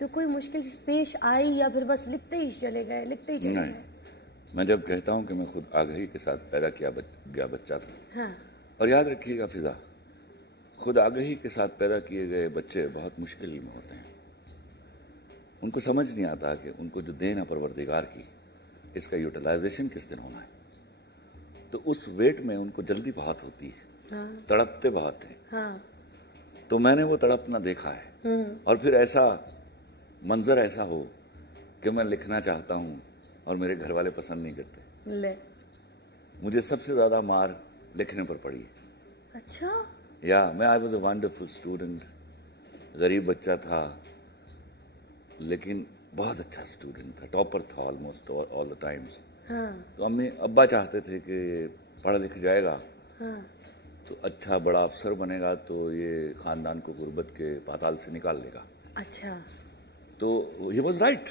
تو کوئی مشکل پیش آئی یا پھر بس لکھتے ہی چلے گئے؟ میں جب کہتا ہوں کہ میں خود آگہی کے ساتھ پیدا کیا گیا بچہ تھا، اور یاد رکھیے گا فضا، خود آگہی کے ساتھ پیدا کیے گئے بچے بہت مشکل میں ہوتے ہیں. ان کو سمجھ نہیں آتا کہ ان کو جو دین ہے پروردگار کی، اس کا یوٹیلائزیشن کس دن ہونا ہے. تو اس ویٹ میں ان کو جلدی بہت ہوتی ہے، تڑپتے بہت ہیں. تو میں نے وہ تڑپنا دیکھا ہے، اور پھر ایسا منظر ایسا ہو کہ میں لکھنا چاہتا ہوں اور میرے گھر والے پسند نہیں کرتے. مجھے سب سے زیادہ مار لکھنے پر پڑی. اچھا. میں I was a wonderful student. غریب بچہ تھا لیکن بہت اچھا اسٹوڈنٹ تھا، ٹاپر تھا آلموسٹ آل دا ٹائمز. تو امی ابا چاہتے تھے کہ پڑھ لکھ جائے گا تو اچھا بڑا افسر بنے گا تو یہ خاندان کو غربت کے پاتال سے نکال لے گا. اچھا. تو ہی واز رائٹ.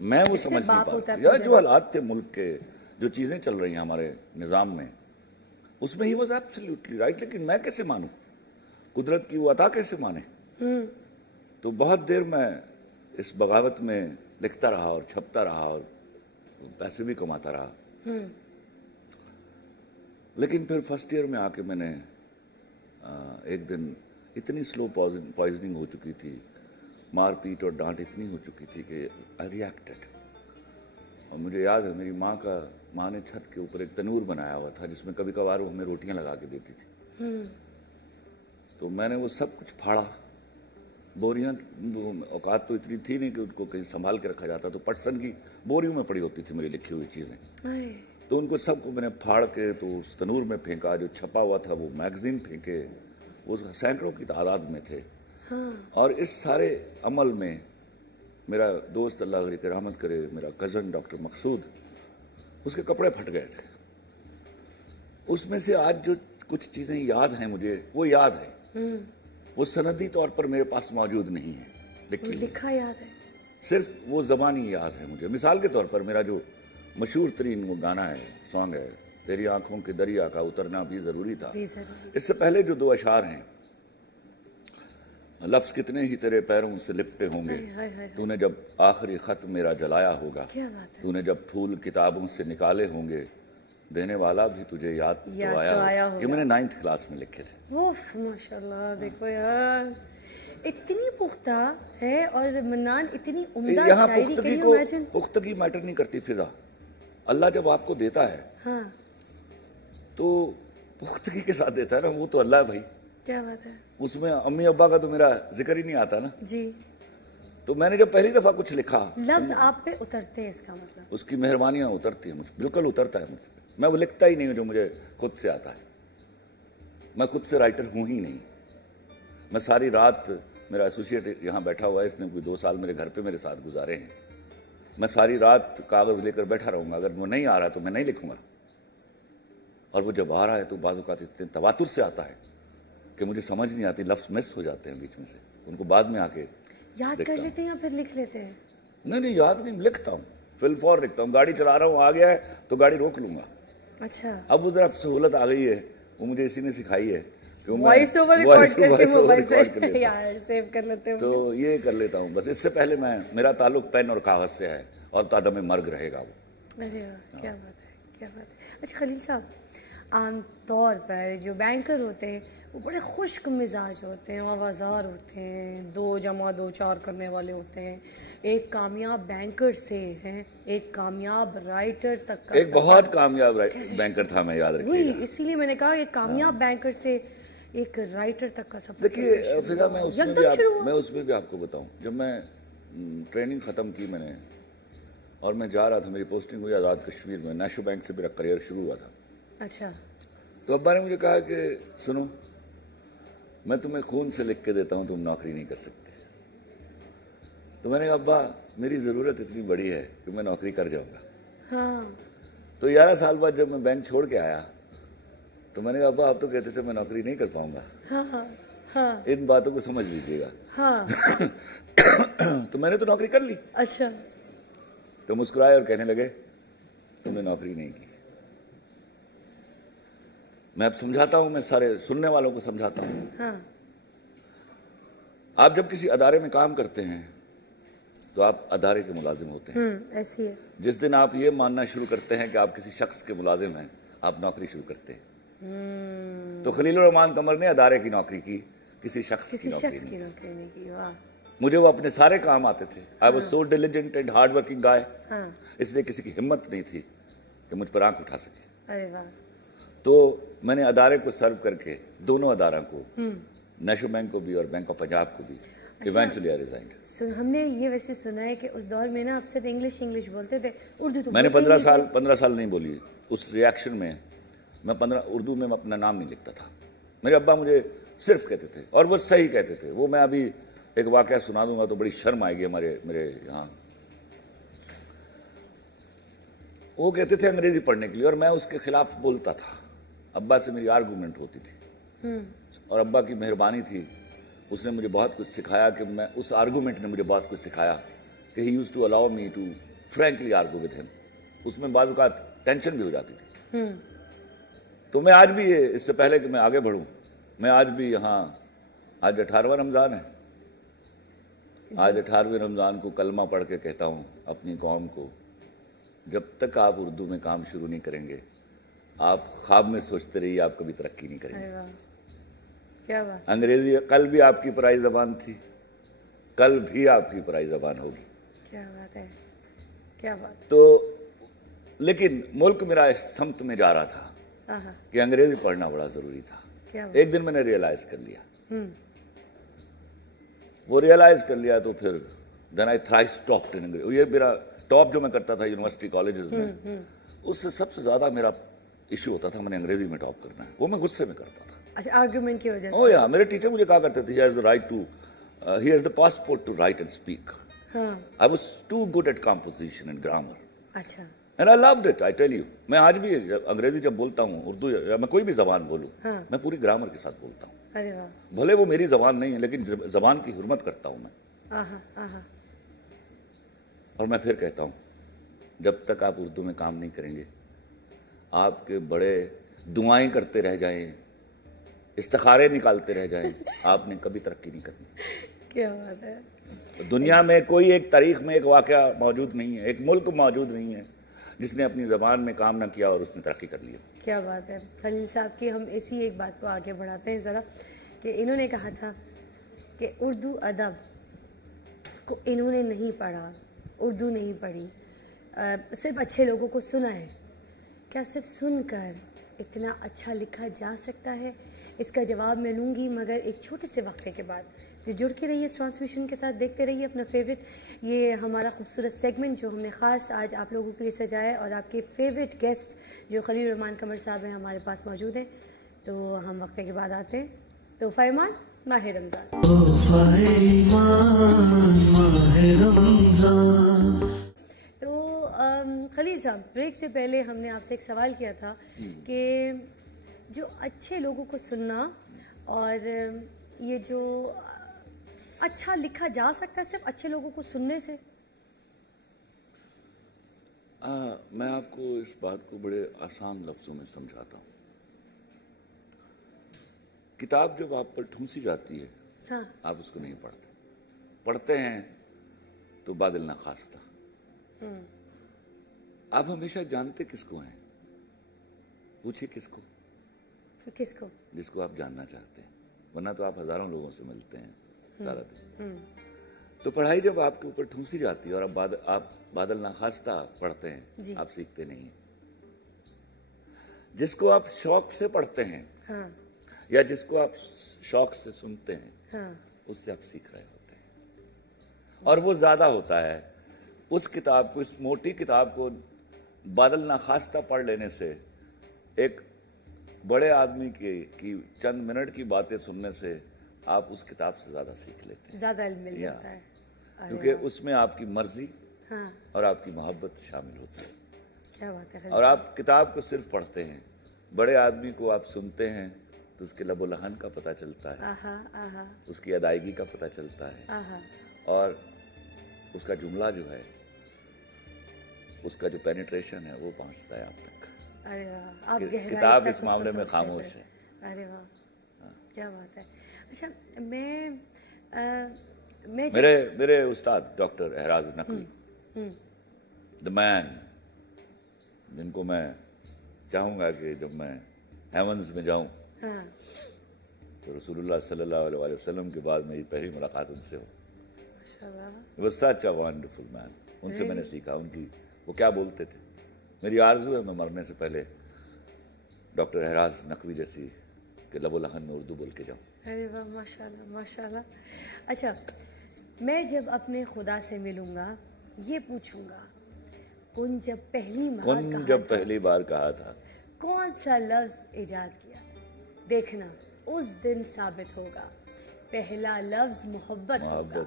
میں وہ سمجھ نہیں پاتا، یا جو حالات تھے ملک کے، جو چیزیں چل رہی ہیں ہمارے نظام میں، اس میں ہی واز ایبسلیوٹلی رائٹ. لیکن میں کیسے مانوں؟ قدرت کی وہ عطا کیسے مانے؟ تو بہت دیر میں اس بغاوت میں لکھتا رہا اور چھپتا رہا اور پیسے بھی کماتا رہا. لیکن پھر فرسٹ ایئر میں آ کے میں نے ایک دن اتنی سلو پوائزننگ ہو چکی تھی، مار پیٹ اور ڈانٹ اتنی ہو چکی تھی کہ آئی ری ایکٹڈ. اور مجھے یاد ہے میری ماں نے چھت کے اوپر ایک تنور بنایا ہوا تھا جس میں کبھی کبھار وہ ہمیں روٹیاں لگا کے دیتی تھی. تو میں نے وہ سب کچھ پھاڑا. بوریاں، اوقات تو اتنی تھی نہیں کہ ان کو کہیں سنبھال کے رکھا جاتا، تو پٹسن کی بوریوں میں پڑی ہوتی تھی میری لکھی ہوئی چیزیں. تو ان کو سب کو میں نے پھاڑ کے تو اس تنور میں پھینکا. جو چھپا ہوا تھا وہ میگزین پھینکے، وہ سینکڑوں کی تعداد میں تھے. اور اس سارے عمل میں میرا دوست اللہ علیہ کی رحمت کرے، میرا کزن ڈاکٹر مقصود، اس کے کپڑے پھٹ گئے تھے. اس میں سے آج جو کچھ چیزیں یاد ہیں مجھے، وہ یاد ہے. وہ سندی طور پر میرے پاس موجود نہیں ہے، لکھا یاد ہے، صرف وہ زبانی یاد ہے مجھے. مثال کے طور پر میرا جو مشہور ترین وہ گانا ہے، سانگ ہے، تیری آنکھوں کے دریا کا اترنا بھی ضروری تھا. اس سے پہلے جو 2 اشعار ہیں، لفظ کتنے ہی تیرے پیروں سے لپٹے ہوں گے، تو نے جب آخری خط میرا جلایا ہوگا، تو نے جب پھول کتابوں سے نکالے ہوں گے، دینے والا بھی تجھے یاد تو آیا ہوگا. یہ میں نے 9th کلاس میں لکھے تھے. ماشاءاللہ. دیکھو یار، اتنی پختہ ہے اور منان اتنی عمدہ یہاں شاعری. پختگی میٹر نہیں کرتی فضا. اللہ جب آپ کو دیتا ہے تو پختگی کے ساتھ دیتا ہے نا. وہ تو اللہ ہے بھائی. کیا بات ہے. اس میں امی ابا کا تو میرا ذکر ہی نہیں آتا نا. جی. تو میں نے جب پہلی دفعہ کچھ لکھا، لفظ آپ پہ اترتے ہیں، اس کا مطلب اس کی مہربانیاں اترتی ہیں مجھ، بالکل اترتا ہے مجھ. میں وہ لکھتا ہی نہیں ہوں جو مجھے خود سے آتا ہے. میں خود سے رائٹر ہوں ہی نہیں. میں ساری رات، میرا ایسوسیٹ یہاں بیٹھا ہوا ہے، اس نے کوئی 2 سال میرے گھر پہ میرے ساتھ گزارے ہیں. میں ساری رات کاغذ لے کر بیٹھا رہوں گا. اگر وہ نہیں آ رہا تو میں نہیں لکھوں گا. اور وہ جب آ رہا ہے تو بعض اوقات اتنے تواتر سے آتا ہے کہ مجھے سمجھ نہیں آتی، لفظ مس ہو جاتے ہیں بیچ میں سے. ان کو بعد میں آ کے یاد کر لیتے ہیں یا پھر لکھ لیتے ہیں؟ نہیں، یاد نہیں، لکھتا ہوں. فل فور لکھتا ہوں. گاڑی چلا رہا ہوں، آ گیا ہے تو گاڑی روک لوں گا. اچھا. اب وہ ذرا سہولت آ گئی ہے، وہ مجھے اسی نے سکھائی ہے. وائس اوور ریکارڈ کر کے موبائل پہ یار سیو کر لیتے ہوں. تو یہ کر لیتا ہوں بس. اس سے پہلے میرا تعلق پین اور کاغذ سے ہے اور تادم مرگ رہے گا وہ. ارے واہ، کیا بات ہے، کیا بات ہے. اچھا خلیل صاحب، عام طور پر جو بینکر ہوتے ہیں وہ بڑے خشک مزاج ہوتے ہیں، آوازار ہوتے ہیں، 2 + 2 = 4 کرنے والے ہوتے ہیں. ایک کامیاب بینکر سے ہیں ایک کامیاب رائٹر تک کا ایک بہت کامیاب بینکر تھا، میں یاد رکھیے گا. اسی لیے میں نے کہا ایک کامیاب بینکر سے ایک رائٹر تک کا سفر. دیکھیے فضا، میں اس میں بھی آپ کو بتاؤں، جب میں ٹریننگ ختم کی میں نے اور میں جا رہا تھا، میری پوسٹنگ ہوئی آزاد کشمیر میں، نیشو بینک سے میرا کریئر شروع ہوا تھا. اچھا. تو ابا نے مجھے کہا کہ سنو، میں تمہیں خون سے لکھ کے دیتا ہوں، تم نوکری نہیں کر سکتے. تو میں نے کہا ابا میری ضرورت اتنی بڑی ہے کہ میں نوکری کر جاؤں گا. تو 11 سال بعد جب میں بینک چھوڑ کے آیا تو میں نے کہا ابا آپ تو کہتے تھے میں نوکری نہیں کر پاؤں گا. ان باتوں کو سمجھ لیجیے گا. تو میں نے تو نوکری کر لی. اچھا. تو مسکرائے اور کہنے لگے تم نے نوکری نہیں کی. میں اب سمجھاتا ہوں، میں سارے سننے والوں کو سمجھاتا ہوں. آپ جب کسی ادارے میں کام کرتے ہیں تو آپ ادارے کے ملازم ہوتے ہیں. ایسی ہے. جس دن آپ یہ ماننا شروع کرتے ہیں کہ آپ کسی شخص کے ملازم ہیں آپ نوکری شروع کرتے ہیں. تو خلیل الرحمان قمر نے ادارے کی نوکری کی, کسی شخص کی نوکری نہیں کی. مجھے وہ اپنے سارے کام آتے تھے. I was so diligent and hard working guy. اس لیے کسی کی ہمت نہیں تھی کہ مجھ پر آنکھ اٹھا سکے. تو میں نے ادارے کو سرو کر کے دونوں اداروں کو, نیشنل بینک کو بھی اور بینک آف پنجاب کو بھی, ایونچولی I resigned. ہم نے یہ ویسے سنا ہے کہ اس دور میں نا آپ صرف انگلش بولتے تھے, اردو تو میں نے 15 سال نہیں بولی. اس ریاکشن میں میں اردو میں اپنا نام نہیں لکھتا تھا. میرے ابا مجھے صرف کہتے تھے, اور وہ صحیح کہتے تھے. وہ میں ابھی ایک واقعہ سنا دوں گا تو بڑی شرم آئے گی میرے یہاں. وہ کہتے تھے انگریزی پڑھنے کے لیے, اور میں اس کے خلاف بولتا تھا. ابا سے میری آرگومنٹ ہوتی تھی, اور ابا کی مہربانی تھی, اس نے مجھے بہت کچھ سکھایا کہ میں اس آرگومنٹ نے مجھے بہت کچھ سکھایا کہ he used to allow me to frankly argue with him. اس میں بعض اوقات ٹینشن بھی ہو جاتی تھی. تو میں آج بھی, اس سے پہلے کہ میں آگے بڑھوں, میں آج بھی یہاں, آج 18واں رمضان ہے, آج 18ویں رمضان کو کلمہ پڑھ کے کہتا ہوں اپنی قوم کو, جب تک آپ اردو میں کام شروع نہیں کریں گے آپ خواب میں سوچتے رہیے آپ کبھی ترقی نہیں کریں گے. کیا بات. انگریزی کل بھی آپ کی پرائی زبان تھی, کل بھی آپ کی پرائی زبان ہوگی. کیا بات ہے, کیا بات. تو لیکن ملک میرا اس سمت میں جا رہا تھا کہ انگریزی پڑھنا بڑا ضروری تھا. ایک دن میں نے ریئلائز کر لیا, وہ ریئلائز کر لیا تو پھر دین آئی تھرائس ٹاپ ان انگریزی. یہ میرا ٹاپ جو میں کرتا تھا یونیورسٹی کالجز میں, اس سے سب سے زیادہ میرا ایشو ہوتا تھا میں نے انگریزی میں ٹاپ کرنا ہے. وہ میں غصے میں کرتا تھا. اچھا, آرگومنٹ کی وجہ سے. او یا, میرے ٹیچر مجھے کہا کرتے تھے, he has the right to, he has the passport to write and speak. I was too good at composition and grammar. اچھا. And I loved it, I tell you. میں آج بھی انگریزی جب بولتا ہوں, اردو یا میں کوئی بھی زبان بولوں, میں پوری گرامر کے ساتھ بولتا ہوں. ارے واہ. بھلے وہ میری زبان نہیں ہے لیکن زبان کی حرمت کرتا ہوں میں. اور میں پھر کہتا ہوں, جب تک آپ اردو میں کام نہیں کریں گے آپ کے بڑے دعائیں کرتے رہ جائیں, استخارے نکالتے رہ جائیں, آپ نے کبھی ترقی نہیں کرنی. کیا بات ہے. دنیا میں کوئی ایک تاریخ میں ایک واقعہ موجود نہیں ہے, ایک ملک موجود نہیں ہے جس نے اپنی زبان میں کام نہ کیا اور اس نے ترقی کر لی. کیا بات ہے خلیل صاحب کی. ہم اسی ایک بات کو آگے بڑھاتے ہیں ذرا, کہ انہوں نے کہا تھا کہ اردو ادب کو انہوں نے نہیں پڑھا, اردو نہیں پڑھی, صرف اچھے لوگوں کو سنا ہے. کیا صرف سن کر اتنا اچھا لکھا جا سکتا ہے؟ اس کا جواب میں لوں گی مگر ایک چھوٹے سے وقفے کے بعد. جو جڑ کے رہیے اس ٹرانسمیشن کے ساتھ, دیکھتے رہیے اپنا فیوریٹ یہ ہمارا خوبصورت سیگمنٹ جو ہم نے خاص آج آپ لوگوں کے لیے سجایا ہے, اور آپ کے فیوریٹ گیسٹ جو خلیل الرحمان قمر صاحب ہیں ہمارے پاس موجود ہیں. تو ہم وقفے کے بعد آتے ہیں. تو فائمان ماہ رمضان. تو خلیل صاحب, بریک سے پہلے ہم نے آپ سے ایک سوال کیا تھا کہ جو اچھے لوگوں کو سننا اور یہ جو اچھا لکھا جا سکتا ہے صرف اچھے لوگوں کو سننے سے. میں آپ کو اس بات کو بڑے آسان لفظوں میں سمجھاتا ہوں. کتاب جب آپ پر ٹھونسی جاتی ہے آپ اس کو نہیں پڑھتے, پڑھتے ہیں تو بادل ناخواستہ. آپ ہمیشہ جانتے کس کو ہیں, پوچھئے کس کو, کس کو, جس کو آپ جاننا چاہتے ہیں, ورنہ تو آپ ہزاروں لوگوں سے ملتے ہیں سارا دن. تو پڑھائی جب آپ کے اوپر ٹھونسی جاتی ہے اور آپ بادل ناخواستہ پڑھتے ہیں, آپ سیکھتے نہیں. جس کو آپ شوق سے پڑھتے ہیں یا جس کو آپ شوق سے سنتے ہیں اس سے آپ سیکھ رہے ہوتے ہیں, اور وہ زیادہ ہوتا ہے. اس کتاب کو, اس موٹی کتاب کو بادل ناخواستہ پڑھ لینے سے ایک بڑے آدمی کی چند منٹ کی باتیں سننے سے آپ اس کتاب سے زیادہ سیکھ لیتے ہیں, زیادہ علم مل جاتا ہے, کیونکہ اس میں آپ کی مرضی اور آپ کی محبت شامل ہوتی ہے. کیا بات ہے. اور آپ کتاب کو صرف پڑھتے ہیں, بڑے آدمی کو آپ سنتے ہیں تو اس کے لب و لہن کا پتہ چلتا ہے, اس کی ادائیگی کا پتہ چلتا ہے, اور اس کا جملہ جو ہے, اس کا جو پینیٹریشن ہے وہ پہنچتا ہے آپ تک. کتاب اس معاملے میں خاموش ہے. ارے واہ, کیا بات ہے. اچھا, میں میرے استاد ڈاکٹر احراز نقوی، دا مین، جن کو میں چاہوں گا کہ جب میں ہیونز میں جاؤں تو رسول اللہ صلی اللہ علیہ وسلم کے بعد میری پہلی ملاقات ان سے ہو. He was such a wonderful man. ان سے میں نے سیکھا، ان کی وہ کیا بولتے تھے. میری آرزو ہے میں مرنے سے پہلے ڈاکٹر احراز نقوی جیسی کہ لب و لہن میں اردو بول کے جاؤں. ارے واہ، ماشاء اللہ ماشاء اللہ. اچھا، میں جب اپنے خدا سے ملوں گا یہ پوچھوں گا کن جب پہلی بار کہا تھا، کون سا لفظ ایجاد کیا؟ دیکھنا اس دن ثابت ہوگا. پہلا لفظ محبت ہوگا.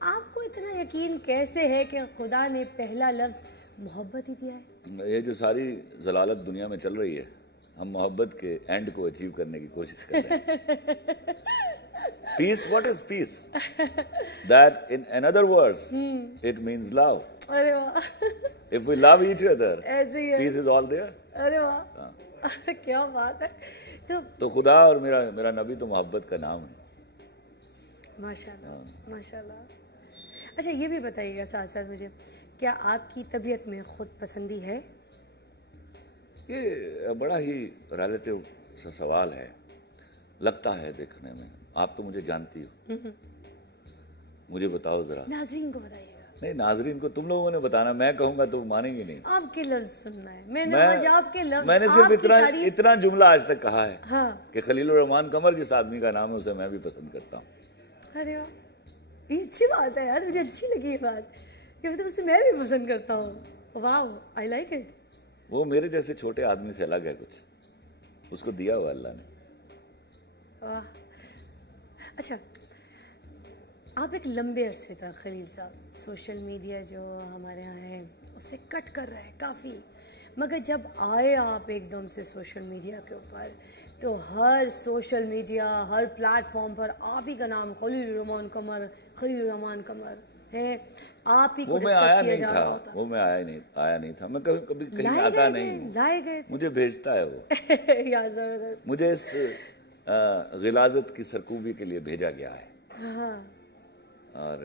آپ کو اتنا یقین کیسے ہے کہ خدا نے پہلا لفظ محبت ہی دیا ہے؟ یہ جو ساری ضلالت دنیا میں چل رہی ہے، ہم محبت کے اینڈ کو اچیو کرنے کی کوشش کر رہے ہیں. Peace, what is peace? That in another words it means love. ارے واہ. If we love each other, peace is all there. ارے واہ، کیا بات ہے. تو خدا اور میرا نبی تو محبت کا نام ہے. ماشاء اللہ ماشاء اللہ. اچھا یہ بھی بتائیے گا ساتھ ساتھ مجھے، کیا آپ کی طبیعت میں خود پسندی ہے؟ یہ بڑا ہی ریلیٹیو سا سوال ہے، لگتا ہے دیکھنے میں. آپ تو مجھے جانتی ہو، مجھے بتاؤ ذرا. ناظرین کو بتائیے گا. نہیں، ناظرین کو تم لوگوں نے بتانا، میں کہوں گا تو مانیں گے نہیں. آپ کے لفظ سننا ہے. میں نے آپ کے لفظ، میں نے صرف اتنا جملہ آج تک کہا ہے کہ خلیل الرحمان قمر جس آدمی کا نام ہے اسے میں بھی پسند کرتا ہوں. ارے واہ، یہ اچھی بات ہے یار، مجھے اچھی لگی یہ بات کہ مطلب اسے میں بھی پسند کرتا ہوں. واو، آئی لائک اٹ. وہ میرے جیسے چھوٹے آدمی سے الگ ہے کچھ، اس کو دیا ہوا اللہ نے. واہ. اچھا، آپ ایک لمبے عرصے تک خلیل صاحب سوشل میڈیا جو ہمارے ہاں ہے اس سے کٹ کر رہے ہیں کافی، مگر جب آئے آپ ایک دم سے سوشل میڈیا کے اوپر تو ہر سوشل میڈیا، ہر پلیٹ فارم پر آپ ہی کا نام خلیل الرحمان قمر ہے. آپ ہی کو ڈسکس کیا جا رہا ہوتا. وہ میں آیا نہیں تھا. میں کبھی کہیں آتا نہیں. لائے گئے مجھے بھیجتا ہے وہ. یا زبردست. مجھے اس غلاظت کی سرکوبی کے لیے بھیجا گیا ہے. اور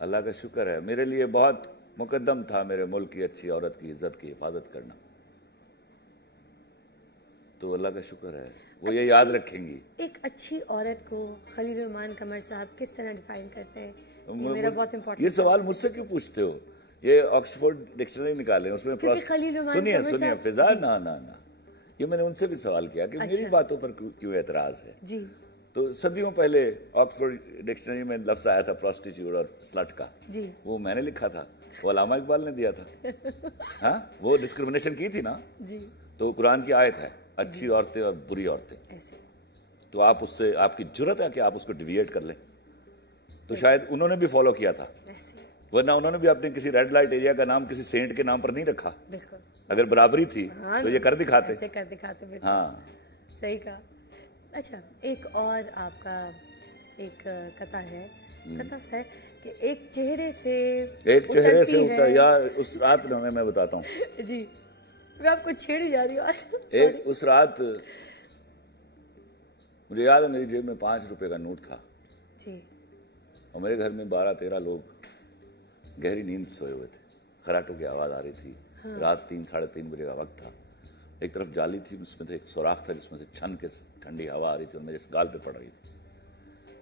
اللہ کا شکر ہے، میرے لیے بہت مقدم تھا میرے ملک کی اچھی عورت کی عزت کی حفاظت کرنا. تو اللہ کا شکر ہے وہ یہ یاد رکھیں گی. ایک اچھی عورت کو خلیل الرحمان قمر صاحب کس طرح ڈیفائن کرتے ہیں؟ میرا بہت امپورٹنٹ. یہ سوال مجھ سے کیوں پوچھتے ہو؟ یہ آکسفورڈ ڈکشنری نکالیں، اس میں سنیے فضا، نہ یہ میں نے ان سے بھی سوال کیا کہ میری باتوں پر کیوں اعتراض ہے. جی. تو صدیوں پہلے آکسفورڈ ڈکشنری میں لفظ آیا تھا پروسٹیٹیوٹ اور سلٹ کا. جی. وہ میں نے لکھا تھا، وہ علامہ اقبال نے دیا تھا. ہاں، وہ ڈسکریمنیشن کی تھی نا. جی. تو قرآن کی آیت ہے، اچھی عورتیں اور بری عورتیں. تو آپ اس سے، آپ کی جرت ہے کہ آپ اس کو ڈیویٹ کر لیں. تو شاید انہوں نے بھی فالو کیا تھا، ورنہ انہوں نے بھی اپنے کسی ریڈ لائٹ ایریا کا نام کسی سینٹ کے نام پر نہیں رکھا. اگر برابری تھی تو یہ کر دکھاتے. ہاں، صحیح کہا. اچھا، ایک اور آپ کا ایک قطع ہے کہ ایک چہرے سے اتر. یار اس رات میں بتاتا ہوں. جی، میں آپ کو چھیڑی جا رہی ہوں. اس رات مجھے یاد ہے میری جیب میں 5 روپے کا نوٹ تھا. جی. اور میرے گھر میں 12-13 لوگ گہری نیند سوئے ہوئے تھے. خراٹوں کی آواز آ رہی تھی. رات 3-3:30 بجے کا وقت تھا. ایک طرف جالی تھی، اس میں سے ایک سوراخ تھا جس میں سے چھن کے ٹھنڈی ہوا آ رہی تھی اور میرے گال پہ پڑ رہی تھی.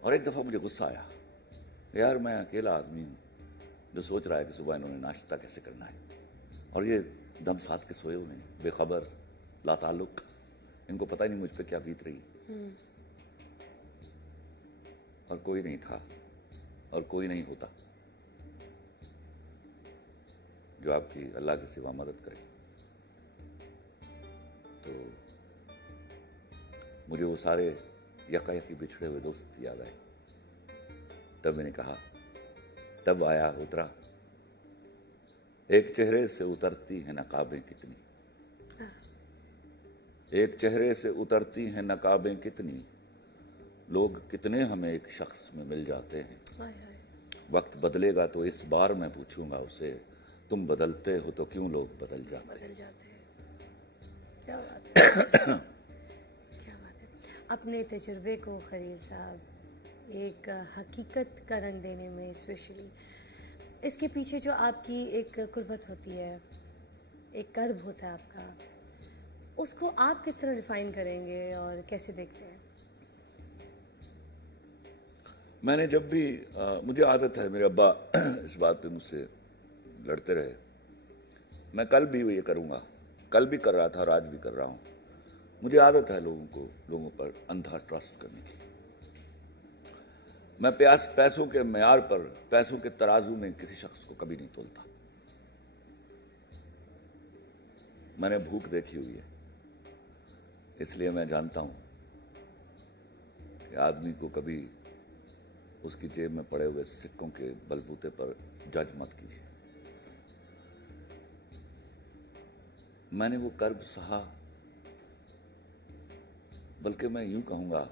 اور ایک دفعہ مجھے غصہ آیا، یار میں اکیلا آدمی ہوں جو سوچ رہا ہے کہ صبح انہوں نے ناشتہ کیسے کرنا ہے، اور یہ دم ساتھ کے سوئے ہوئے ہیں، بے خبر، لا تعلق. ان کو پتہ ہی نہیں مجھ پہ کیا بیت رہی. اور کوئی نہیں تھا اور کوئی نہیں ہوتا جو آپ کی اللہ کے سوا مدد کرے. تو مجھے وہ سارے یکایکی بچھڑے ہوئے دوست یاد آئے. تب میں نے کہا، تب آیا اترا، ایک چہرے سے اترتی ہیں نقابیں کتنی، ایک چہرے سے اترتی ہیں نقابیں کتنی، لوگ کتنے ہمیں ایک شخص میں مل جاتے ہیں. وقت بدلے گا تو اس بار میں پوچھوں گا اسے، تم بدلتے ہو تو کیوں لوگ بدل جاتے ہیں. کیا بات ہے. اپنے تجربے کو خلیل صاحب ایک حقیقت کا رنگ دینے میں اسپیشلی اس کے پیچھے جو آپ کی ایک قربت ہوتی ہے، ایک کرب ہوتا ہے آپ کا، اس کو آپ کس طرح ڈیفائن کریں گے اور کیسے دیکھتے ہیں؟ میں نے جب بھی مجھے عادت ہے، میرے ابا اس بات پہ مجھ سے لڑتے رہے، میں کل بھی یہ کروں گا، کل بھی کر رہا تھا اور آج بھی کر رہا ہوں، مجھے عادت ہے لوگوں پر اندھا ٹرسٹ کرنے کی۔ میں پیسوں کے معیار پر، پیسوں کے ترازو میں کسی شخص کو کبھی نہیں تولتا۔ میں نے بھوک دیکھی ہوئی ہے، اس لیے میں جانتا ہوں کہ آدمی کو کبھی اس کی جیب میں پڑے ہوئے سکوں کے بلبوتے پر جج مت کیجیے۔ میں نے وہ کرب سہا، بلکہ میں یوں کہوں گا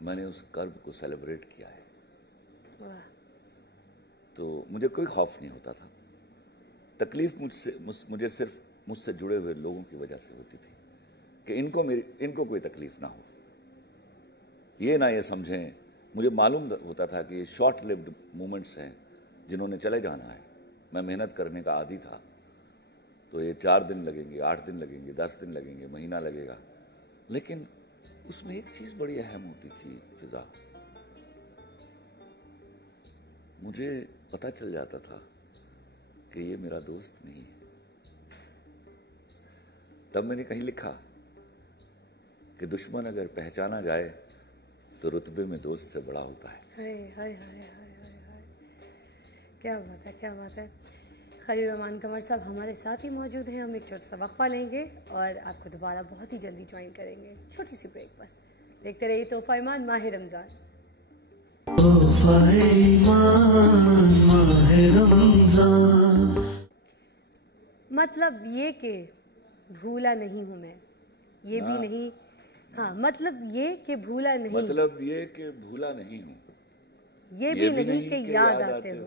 میں نے اس کرب کو سیلیبریٹ کیا ہے۔ تو مجھے کوئی خوف نہیں ہوتا تھا، تکلیف مجھے صرف مجھ سے جڑے ہوئے لوگوں کی وجہ سے ہوتی تھی کہ ان کو کوئی تکلیف نہ ہو، یہ نہ یہ سمجھیں۔ مجھے معلوم ہوتا تھا کہ یہ شارٹ لیوڈ مومنٹس ہیں جنہوں نے چلے جانا ہے۔ میں محنت کرنے کا عادی تھا، تو یہ 4 دن لگیں گے، 8 دن لگیں گے، 10 دن لگیں گے، مہینہ لگے گا، لیکن اس میں ایک چیز بڑی اہم ہوتی تھی فضا، مجھے پتہ چل جاتا تھا کہ یہ میرا دوست نہیں ہے۔ تب میں نے کہیں لکھا کہ دشمن اگر پہچانا جائے تو رتبے میں دوست سے بڑا ہوتا ہے۔ کیا بات ہے، کیا بات ہے۔ خلیل الرحمان قمر صاحب ہمارے ساتھ ہی موجود ہیں، ہم ایک چھوٹا سا وقفہ لیں گے اور آپ کو دوبارہ بہت ہی جلدی جوائن کریں گے، چھوٹی سی بریک بس۔ دیکھتے رہیے تحفہ ایمان ماہ رمضان۔ مطلب یہ کہ بھولا نہیں ہوں میں، یہ بھی نہیں، ہاں مطلب یہ کہ بھولا نہیں، مطلب یہ کہ بھولا نہیں ہوں، یہ بھی نہیں کہ یاد آتے ہو،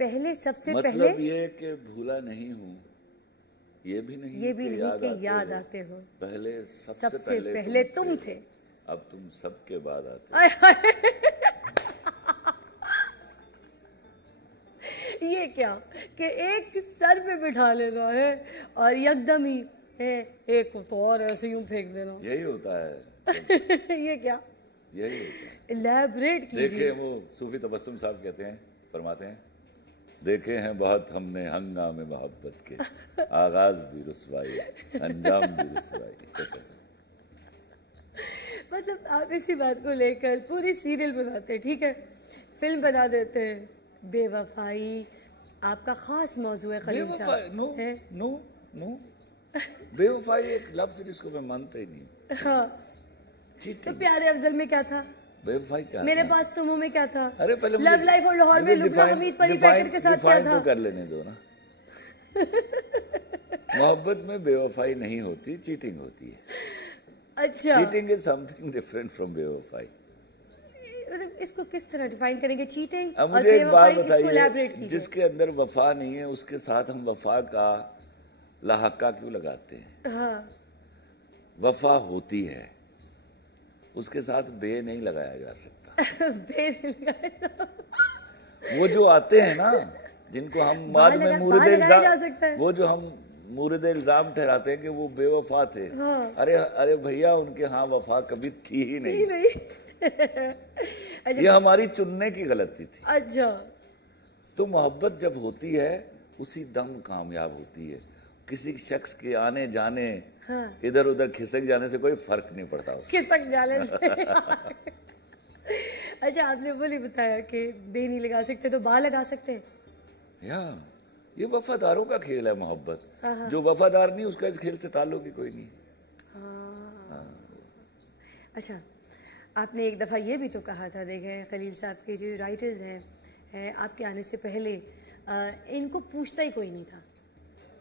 پہلے سب سے پہلے، مطلب یہ کہ بھولا نہیں ہوں، یہ بھی نہیں کہ یاد آتے ہو، پہلے سب سے پہلے تم تھے، اب تم سب کے بعد آتے ہو۔ یہ کیا کہ ایک سر پہ بٹھا لینا ہے اور یکدم ہی ایک تو اور ایسے یوں پھینک دینا، یہی ہوتا ہے۔ یہ کیا، یہی ہوتا ہے۔ الیبریٹ کیجیے۔ دیکھیں وہ صوفی تبسم صاحب کہتے ہیں، فرماتے ہیں، دیکھے ہیں بہت ہم نے ہنگام محبت کے، آغاز بھی رسوائی، انجام بھی رسوائی۔ مطلب آپ اسی بات کو لے کر پوری سیریل بناتے ہیں، ٹھیک ہے، فلم بنا دیتے ہیں۔ بے وفائی آپ کا خاص موضوع ہے خلیل صاحب۔ نو بے وفائی ایک لفظ جس کو میں مانتا ہی نہیں۔ ہاں تو پیارے افضل میں کیا تھا، بے وفائی کیا، میرے پاس تمہوں میں کیا تھا، لو لائف اور لاہور میں لبنا حمید پری پیکر کے ساتھ کیا تھا۔ کر لینے دو نا، محبت میں بے وفائی نہیں ہوتی، چیٹنگ ہوتی ہے۔ اچھا، cheating is something different from بے وفائی۔ اس کو کس طرح ڈیفائن کریں گے، چیٹنگ اب اور مجھے بے ایک بات وفائی، اس کو الیبریٹ کیجیے۔ جس کے اندر وفا نہیں ہے اس کے ساتھ ہم وفا کا لاحقہ کیوں لگاتے ہیں؟ ہاں وفا ہوتی ہے، اس کے ساتھ بے نہیں لگایا جا سکتا۔ وہ جو آتے ہیں نا جن کو ہم بعد میں مورد الزام ٹھہراتے ہیں کہ وہ بے وفا تھے، ارے بھیا ان کے ہاں وفا کبھی تھی ہی نہیں، یہ ہماری چننے کی غلطی تھی۔ اچھا، تو محبت جب ہوتی ہے اسی دم کامیاب ہوتی ہے، کسی شخص کے آنے جانے، ادھر ادھر کھسک جانے سے کوئی فرق نہیں پڑتا اس کو۔ کھسک جانے سے۔ اچھا، آپ نے وہ نہیں بتایا کہ بے نہیں لگا سکتے تو با لگا سکتے ہیں۔ یہ وفاداروں کا کھیل ہے محبت، جو وفادار نہیں اس کا اس کھیل سے تعلق ہی کوئی نہیں۔ اچھا، آپ نے ایک دفعہ یہ بھی تو کہا تھا، دیکھیں خلیل صاحب کے جو رائٹرز ہیں آپ کے آنے سے پہلے ان کو پوچھتا ہی کوئی نہیں تھا،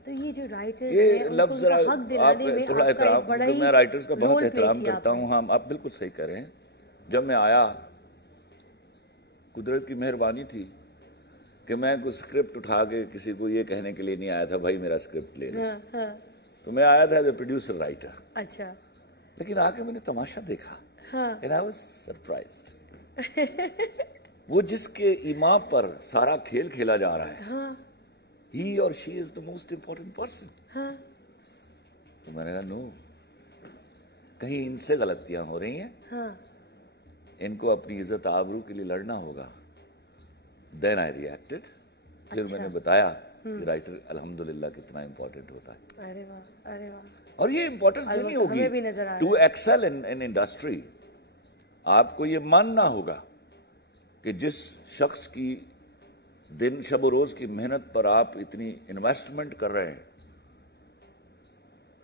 تو یہ جو رائٹرز ہیں ان کو ان کا حق دلانے میں آپ کا ایک بڑا ہی میں رائٹرز کا بہت احترام کیا کرتا ہوں۔ ہاں آپ بالکل صحیح کہہ رہے ہیں، جب میں آیا قدرت کی مہربانی تھی کہ میں کوئی اسکرپٹ اٹھا کے کسی کو یہ کہنے کے لیے نہیں آیا تھا بھائی میرا اسکرپٹ لے لو، تو میں آیا تھا ایز اے پروڈیوسر رائٹر۔ اچھا، لیکن آ کے میں نے تماشا دیکھا، and I was surprised۔ وہ جس کے ایما پر سارا کھیل کھیلا جا رہا ہے, he or she is the most important person. تو میں نے کہا نو, کہیں ان سے غلطیاں ہو رہی ہیں, ان کو اپنی عزت آبرو کے لیے لڑنا ہوگا. Then I reacted. پھر میں نے بتایا کہ رائٹر الحمدللہ کتنا امپورٹنٹ ہوتا ہے. ارے واہ, ارے واہ. اور یہ امپورٹنس دینی ہوگی ٹو ایکسل ان انڈسٹری. آپ کو یہ ماننا ہوگا کہ جس شخص کی دن شب و روز کی محنت پر آپ اتنی انویسٹمنٹ کر رہے ہیں,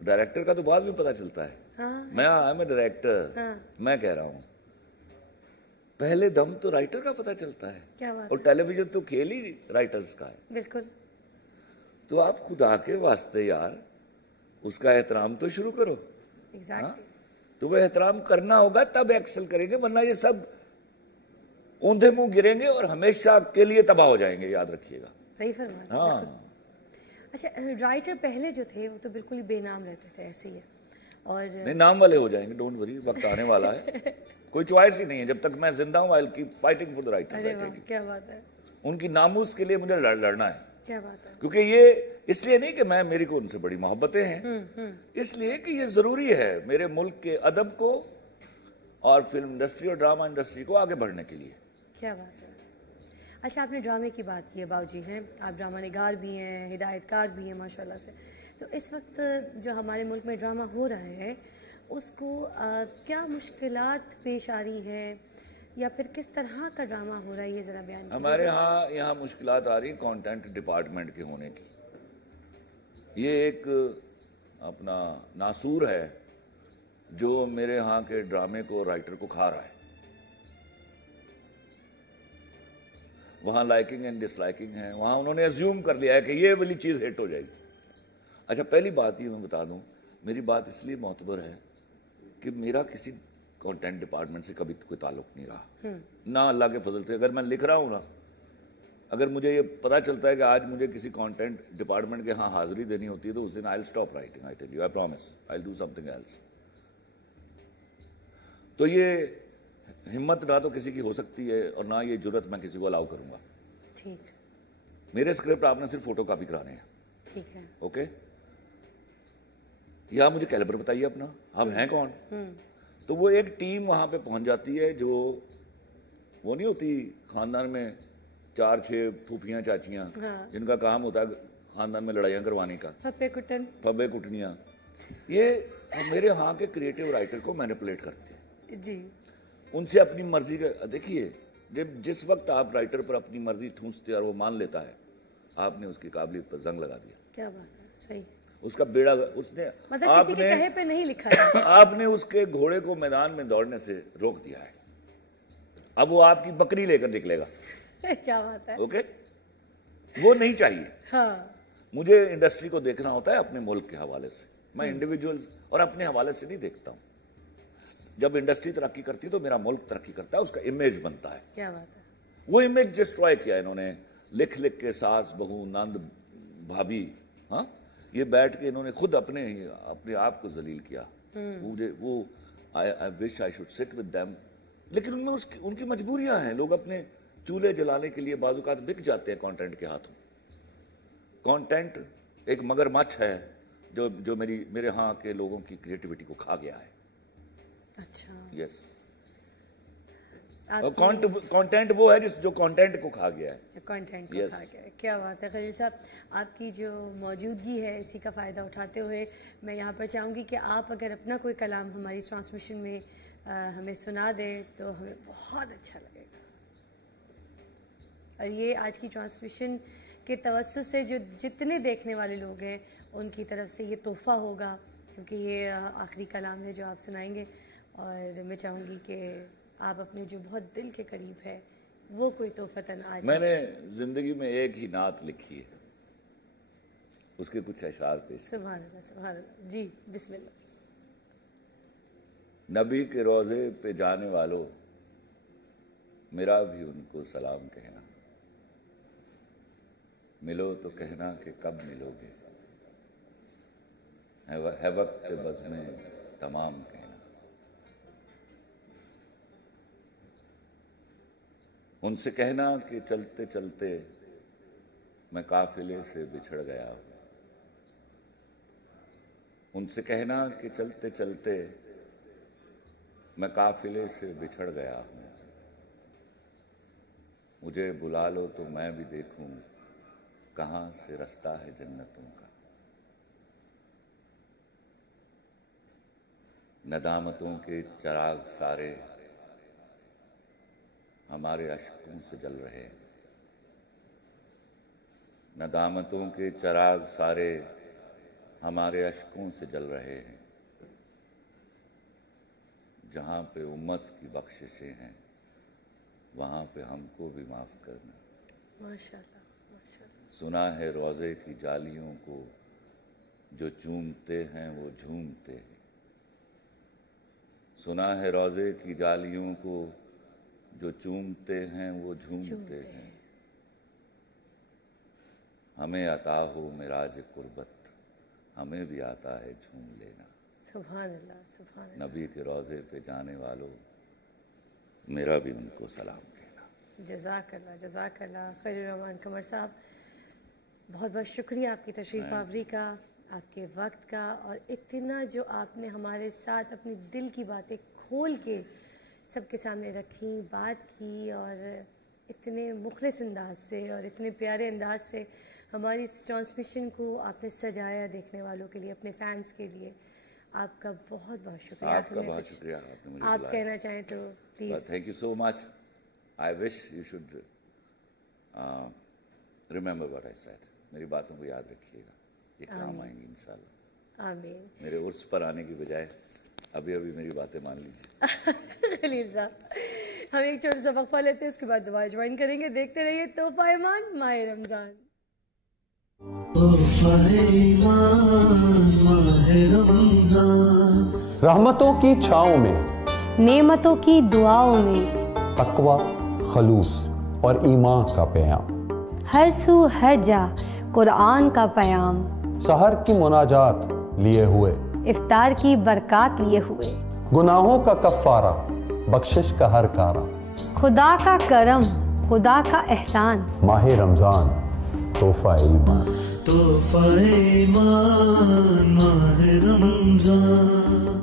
ڈائریکٹر کا تو بعد میں پتا چلتا ہے. میں ڈائریکٹر, میں کہہ رہا ہوں پہلے دم تو رائٹر کا پتا چلتا ہے, اور ٹیلی ویژن تو کھیل ہی رائٹرز کا ہے. بالکل. تو آپ خدا کے واسطے یار اس کا احترام تو شروع کرو. تو وہ احترام کرنا ہوگا تب ایکسل کریں گے, ورنہ یہ سب اوندھے منہ گریں گے اور ہمیشہ کے لیے تباہ ہو جائیں گے, یاد رکھیے گا. صحیح فرمایا. ہاں. اچھا, رائٹر پہلے جو تھے وہ تو بالکل ہی بے نام رہتے تھے, ایسے ہی ہے, اور نہیں نام والے ہو جائیں گے, ڈونٹ وری, وقت آنے والا ہے. کوئی چوائس ہی نہیں ہے, جب تک میں زندہ ہوں I'll keep fighting for the writers. کیا بات ہے. ان کی ناموس کے لیے مجھے لڑنا ہے. کیا بات ہے. کیونکہ یہ اس لیے نہیں کہ میری کو ان سے بڑی محبتیں ہیں, اس لیے کہ یہ ضروری ہے میرے ملک کے ادب کو اور فلم انڈسٹری اور ڈرامہ انڈسٹری کو آگے بڑھنے کے لیے. کیا بات ہے. اچھا, آپ نے ڈرامے کی بات کی ہے, باؤجی ہیں آپ, ڈرامہ نگار بھی ہیں, ہدایت کار بھی ہیں ماشاءاللہ سے. تو اس وقت جو ہمارے ملک میں ڈرامہ ہو رہا ہے اس کو کیا مشکلات پیش آ رہی ہیں, یا پھر کس طرح کا ڈرامہ ہو رہا ہے, یہ ذرا بیان کیجیے. ہمارے ہاں یہاں مشکلات آ رہی ہیں کانٹینٹ ڈپارٹمنٹ کے ہونے کی. یہ ایک اپنا ناسور ہے جو میرے ہاں کے ڈرامے کو, رائٹر کو کھا رہا ہے. وہاں لائکنگ اینڈ ڈس لائکنگ ہے, وہاں انہوں نے ایزیوم کر لیا ہے کہ یہ والی چیز ہٹ ہو جائے گی. اچھا, پہلی بات یہ میں بتا دوں, میری بات اس لیے معتبر ہے کہ میرا کسی کانٹینٹ ڈپارٹمنٹ سے کبھی کوئی تعلق نہیں رہا, نہ اللہ کے فضل سے. اگر میں لکھ رہا ہوں نا, اگر مجھے یہ پتا چلتا ہے کہ آج مجھے کسی کانٹینٹ ڈپارٹمنٹ کے ہاں حاضری دینی ہوتی ہے تو اس دن I'll stop writing, I tell you, I promise, I'll do something else. تو یہ ہمت نہ تو کسی کی ہو سکتی ہے اور نہ یہ جرت میں کسی کو الاؤ کروں گا. ٹھیک. میرے اسکرپٹ آپ نے صرف فوٹو کاپی کرانے ہیں. ٹھیک ہے. اوکے. یا مجھے کیلیبر بتائیے اپنا, آپ ہیں کون. تو وہ ایک ٹیم وہاں پہ پہنچ جاتی ہے جو وہ نہیں ہوتی خاندان میں 4-6 پھوپھیاں چاچیاں جن کا کام ہوتا ہے خاندان میں لڑائیاں کروانے کا, پھبے کٹنیاں. یہ میرے ہاں کے کریٹو رائٹر کو مینیپولیٹ کرتے ہیں جی. ان سے اپنی مرضی کا. دیکھیے, جس وقت آپ رائٹر پر اپنی مرضی ٹھونستے اور وہ مان لیتا ہے, آپ نے اس کی قابلیت پر زنگ لگا دیا. کیا بات ہے. صحیح. اس کا بیڑا, اس نے آپ نے کہے پہ نہیں لکھا ہے. آپ نے اس کے گھوڑے کو میدان میں دوڑنے سے روک دیا ہے, اب وہ آپ کی بکری لے کر نکلے گا. کیا بات ہے. اوکے, وہ نہیں چاہیے. ہاں, مجھے انڈسٹری کو دیکھنا ہوتا ہے اپنے ملک کے حوالے سے. میں انڈیویجولز اور اپنے حوالے سے نہیں دیکھتا ہوں. جب انڈسٹری ترقی کرتی تو میرا ملک ترقی کرتا ہے, اس کا امیج بنتا ہے. کیا بات ہے. وہ امیج ڈسٹروائے کیا انہوں نے, لکھ لکھ کے ساس بہو نند بھابھی, ہاں, یہ بیٹھ کے انہوں نے خود اپنے آپ کو ذلیل کیا. مجھے وہ I wish I should sit with them. لیکن ان میں ان کی مجبوریاں ہیں. لوگ اپنے چولہے جلانے کے لیے بعض اوقات بک جاتے ہیں کانٹینٹ کے ہاتھوں. کانٹینٹ ایک مگر مچھ ہے جو میرے ہاں کے لوگوں کی کریٹیوٹی کو کھا گیا ہے. اچھا. یس. کانٹینٹ وہ ہے جو کانٹینٹ کو کھا گیا ہے. کانٹینٹ کو کھا گیا ہے. کیا بات ہے. خلیل صاحب, آپ کی جو موجودگی ہے اسی کا فائدہ اٹھاتے ہوئے میں یہاں پر چاہوں گی کہ آپ اگر اپنا کوئی کلام ہماری ٹرانسمیشن میں ہمیں سنا دیں تو ہمیں بہت اچھا لگے گا. اور یہ آج کی ٹرانسمیشن کے توسط سے جو جتنے دیکھنے والے لوگ ہیں ان کی طرف سے یہ تحفہ ہوگا, کیونکہ یہ آخری کلام ہے جو آپ سنائیں گے. اور میں چاہوں گی کہ آپ اپنے جو بہت دل کے قریب ہے وہ کوئی تحفتاً آج. میں نے زندگی میں ایک ہی نعت لکھی ہے, اس کے کچھ اشعار پیش. سبحان اللہ, سبحان اللہ. جی بسم اللہ. نبی کے روضے پہ جانے والوں, میرا بھی ان کو سلام کہنا. ملو تو کہنا کہ کب ملو گے, ہے وقت بزم تمام کہنا. ان سے کہنا کہ چلتے چلتے میں قافلے سے بچھڑ گیا ہوں. ان سے کہنا کہ چلتے چلتے میں قافلے سے بچھڑ گیا ہوں. مجھے بلا لو تو میں بھی دیکھوں کہاں سے رستہ ہے جنتوں کا. ندامتوں کے چراغ سارے ہمارے اشکوں سے جل رہے ہیں. ندامتوں کے چراغ سارے ہمارے اشکوں سے جل رہے ہیں. جہاں پہ امت کی بخششیں ہیں وہاں پہ ہم کو بھی معاف کرنا. ماشاءاللہ ماشاءاللہ. سنا ہے روضے کی جالیوں کو جو چومتے ہیں وہ جھومتے ہیں. سنا ہے روضے کی جالیوں کو جو چومتے ہیں وہ جھومتے ہیں. ہمیں عطا ہو معراج قربت ہمیں بھی آتا ہے جھوم لینا. سبحان اللہ سبحان اللہ. نبی کے روضے پہ جانے والوں میرا بھی ان کو سلام کہنا. جزاک اللہ جزاک اللہ. خلیل الرحمان قمر صاحب بہت بہت شکریہ آپ کی تشریف آوری کا، آپ کے وقت کا، اور اتنا جو آپ نے ہمارے ساتھ اپنی دل کی باتیں کھول کے سب کے سامنے رکھی، بات کی، اور اتنے مخلص انداز سے اور اتنے پیارے انداز سے ہماری اس ٹرانسمیشن کو آپ نے سجایا دیکھنے والوں کے لیے، اپنے فینس کے لیے. آپ کا بہت بہت شکریہ. آپ کا بہت شکریہ. آپ کہنا چاہیں تو please. Thank you so much. I wish you should remember what I said. میری باتوں کو یاد رکھیے گا، یہ کام آئیں گی انشاءاللہ. آمین. میرے عرس پر آنے کی بجائے ابھی میری باتیں مان لیجیے. خلیل صاحب ہم ایک چھوٹا سا وقفہ لیتے ہیں، اس کے بعد دعا جوائن کریں گے. دیکھتے رہیے تحفہ ایمان ماہ رمضان. رحمتوں کی چھاؤں میں، نعمتوں کی دعاؤں میں، تقویٰ، خلوص اور ایمان کا پیام. ہر سو ہر جا قرآن کا پیام. سحر کی مناجات لیے ہوئے، افطار کی برکات لیے ہوئے، گناہوں کا کفارہ، بخشش کا ہر کارہ. خدا کا کرم، خدا کا احسان. ماہ رمضان تحفہ ایمان. تحفہ ایمان ماہ رمضان.